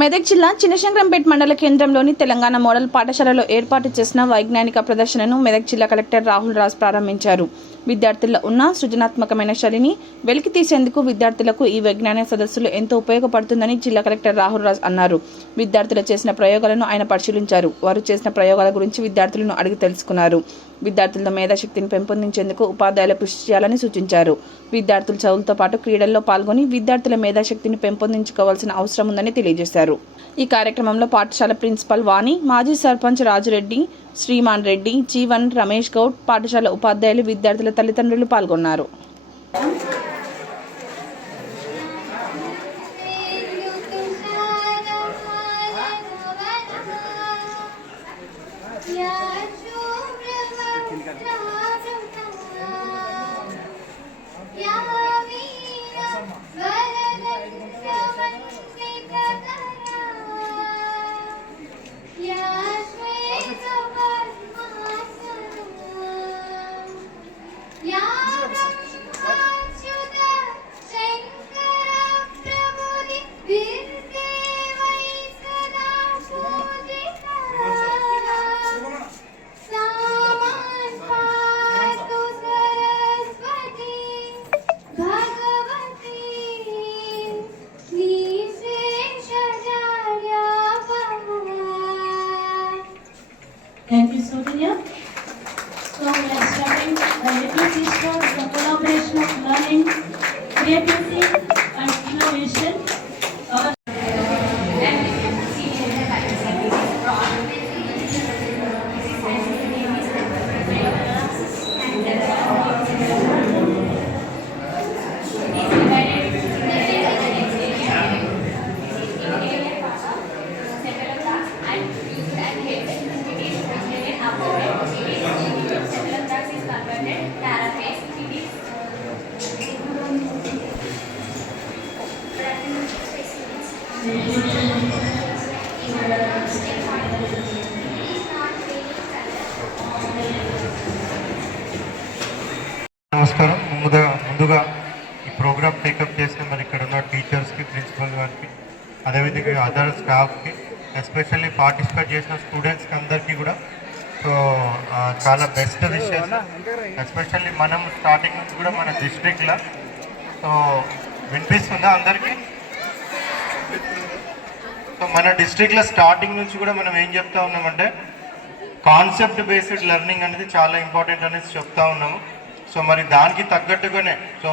మెదక్ జిల్లా చిన్నశంకరంపేట మండల కేంద్రంలోని తెలంగాణ మోడల్ పాఠశాలలో ఏర్పాటు చేసిన వైజ్ఞానిక ప్రదర్శనను మెదక్ జిల్లా కలెక్టర్ రాహుల్ రాజ్ ప్రారంభించారు. విద్యార్థుల్లో ఉన్న సృజనాత్మకమైన శైలిని వెలికి తీసేందుకు విద్యార్థులకు ఈ విజ్ఞాన సదస్సులు ఎంతో ఉపయోగపడుతుందని జిల్లా కలెక్టర్ రాహుల్ రాజ్ అన్నారు. విద్యార్థులు చేసిన ప్రయోగాలను ఆయన పరిశీలించారు. వారు చేసిన ప్రయోగాల గురించి విద్యార్థులను అడిగి తెలుసుకున్నారు. విద్యార్థుల మేధాశక్తిని పెంపొందించేందుకు ఉపాధ్యాయులు కృషి చేయాలని సూచించారు. విద్యార్థులు చదువులతో పాటు క్రీడల్లో పాల్గొని విద్యార్థుల మేధాశక్తిని పెంపొందించుకోవాల్సిన అవసరం ఉందని తెలియజేశారు. ఈ కార్యక్రమంలో పాఠశాల ప్రిన్సిపల్ వాణి మాజీ సర్పంచ్ రాజురెడ్డి శ్రీమాన్ రెడ్డి జీవన్ రమేష్ గౌడ్ పాఠశాల ఉపాధ్యాయులు విద్యార్థుల తల్లిదండ్రులు పాల్గొన్నారు Yeah. Thank you, Sonia. So we are starting the little sister, the collaboration of learning, creativity నమస్కారం. ముందుగా ముందుగా ఈ ప్రోగ్రామ్ టేకప్ చేసిన మరి ఇక్కడ ఉన్న టీచర్స్కి ప్రిన్సిపల్ గారికి అదేవిధంగా అదర్ స్టాఫ్కి ఎస్పెషల్లీ పార్టిసిపేట్ చేసిన స్టూడెంట్స్కి అందరికీ కూడా సో చాలా బెస్ట్ విషయం ఎస్పెషల్లీ మనం స్టార్టింగ్ నుంచి కూడా మన డిస్ట్రిక్ట్లో సో వినిపిస్తుందా అందరికీ? సో మన డిస్ట్రిక్ట్లో స్టార్టింగ్ నుంచి కూడా మనం ఏం చెప్తా ఉన్నామంటే కాన్సెప్ట్ బేస్డ్ లెర్నింగ్ అనేది చాలా ఇంపార్టెంట్ అనేది చెప్తా ఉన్నాము. సో మరి దానికి తగ్గట్టుగానే సో